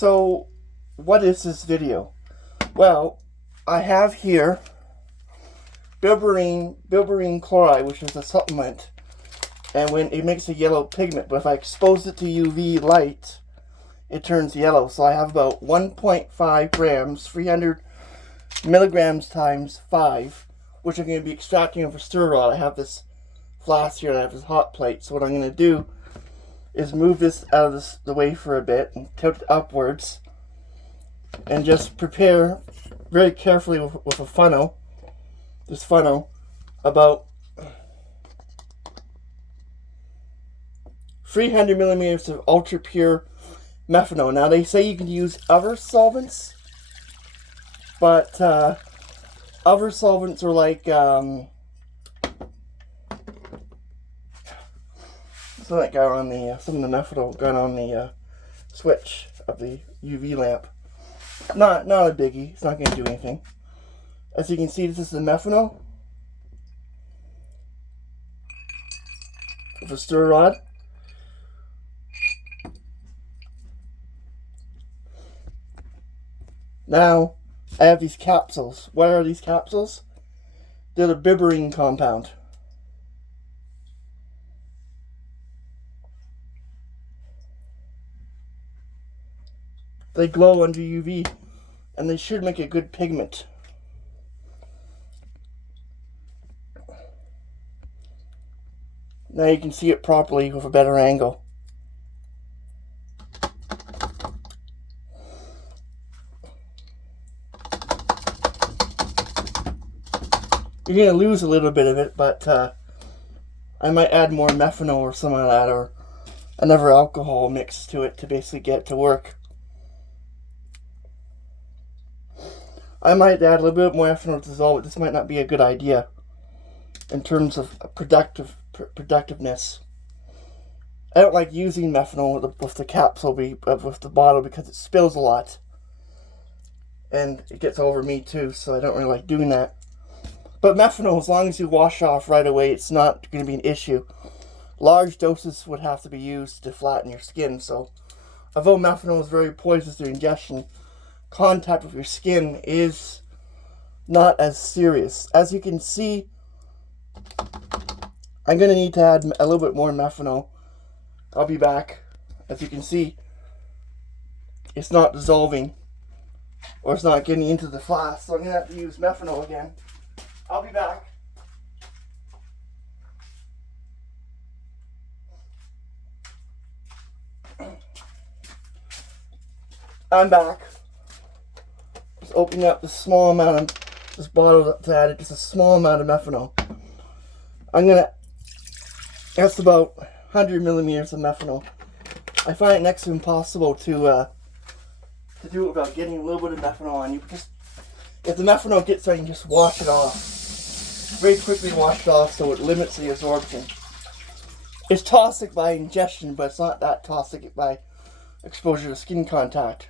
So, what is this video? Well, I have here Berberine chloride, which is a supplement, and when it makes a yellow pigment, but if I expose it to UV light, it turns yellow. So I have about 1.5 grams, 300 milligrams times 5, which I'm going to be extracting over stir rod. I have this flask here and I have this hot plate. So what I'm going to do is move this out of the way for a bit and tilt it upwards and just prepare very carefully with a funnel, this funnel, about 300 millimeters of ultra pure methanol. Now they say you can use other solvents, but other solvents are like something that got on the some of the methanol got on the switch of the UV lamp. Not a biggie. It's not going to do anything. As you can see, this is the methanol with a stir rod. Now, I have these capsules. What are these capsules? They're the berberine compound. They glow under UV, and they should make a good pigment. Now you can see it properly with a better angle. You're going to lose a little bit of it, but I might add more methanol or something like that, or another alcohol mix to it to basically get it to work. I might add a little bit more ethanol to dissolve it. This might not be a good idea in terms of productiveness. I don't like using methanol with the capsule, with the bottle, because it spills a lot. And it gets over me too, so I don't really like doing that. But methanol, as long as you wash off right away, it's not going to be an issue. Large doses would have to be used to flatten your skin, so although methanol is very poisonous to ingestion, contact with your skin is not as serious. As you can see, I'm going to need to add a little bit more methanol. I'll be back. As you can see, it's not dissolving, or it's not getting into the flask, so I'm going to have to use methanol again. I'll be back. I'm back. Just opening up this small amount of this bottle to add just a small amount of methanol. That's about 100 millimeters of methanol. I find it next to impossible to do it without getting a little bit of methanol on you. If the methanol gets there, you can just wash it off. Very quickly wash it off so it limits the absorption. It's toxic by ingestion, but it's not that toxic by exposure to skin contact.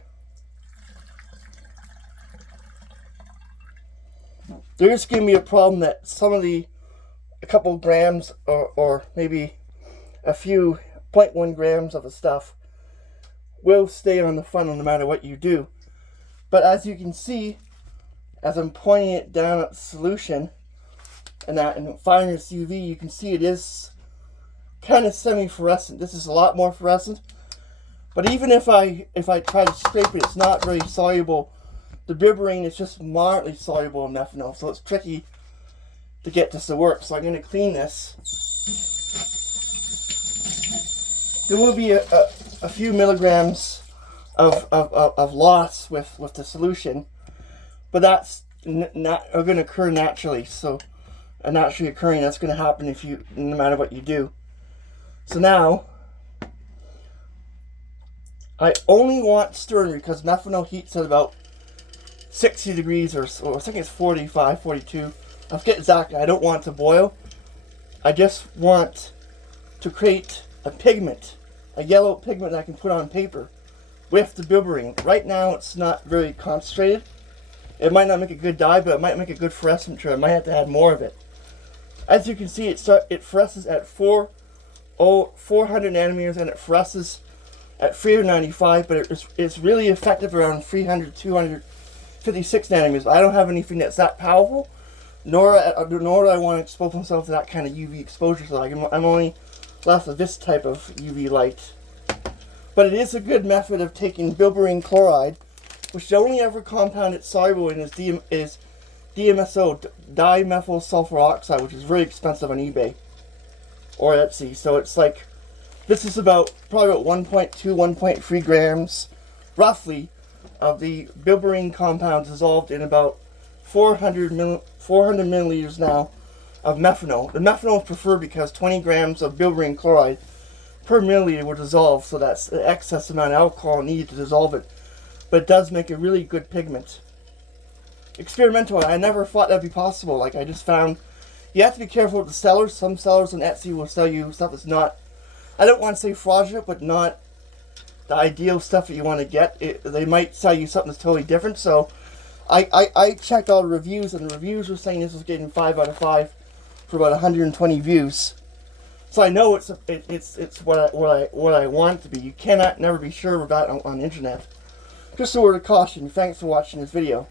There is going to be a problem that some of a couple grams or maybe a few 0.1 grams of the stuff will stay on the funnel no matter what you do. But as you can see, as I'm pointing it down at the solution and firing this UV, you can see it is kind of semi-fluorescent. This is a lot more fluorescent. But even if I try to scrape it, it's not very soluble. The berberine is just moderately soluble in methanol, so it's tricky to get this to work. So I'm going to clean this. There will be a few milligrams of loss with the solution, but that's not going to occur naturally. So naturally occurring, that's going to happen no matter what you do. So now I only want stirring because methanol heats at about 60 degrees or I think it's 45, 42. I forget exactly. I don't want it to boil. I just want to create a pigment, a yellow pigment that I can put on paper with the berberine. Right now it's not very concentrated. It might not make a good dye, but it might make a good fluorescent trim. I might have to add more of it. As you can see, it fluoresces at 400 nanometers, and it fluoresces at 395, but it's really effective around 300, 256 nanometers. I don't have anything that's that powerful, nor do I want to expose myself to that kind of UV exposure, so I'm only left with this type of UV light. But it is a good method of taking Berberine chloride, which the only other compound it's soluble in is DMSO, dimethyl sulfur oxide, which is very expensive on eBay or Etsy. So it's like, this is probably about 1.2, 1.3 grams, roughly, of the Berberine compound dissolved in about 400 milliliters now of methanol. The methanol is preferred because 20 grams of Berberine chloride per milliliter will dissolve, so that's the excess amount of alcohol needed to dissolve it. But it does make a really good pigment. Experimental, I never thought that'd be possible. Like, I just found, you have to be careful with the sellers. Some sellers on Etsy will sell you stuff that's not, I don't want to say fraudulent, but not the ideal stuff that you want to get. They might sell you something that's totally different. So I checked all the reviews, and the reviews were saying this was getting 5 out of 5 for about 120 views. So I know it's what I want it to be. You cannot never be sure of that on the internet. Just a word of caution. Thanks for watching this video.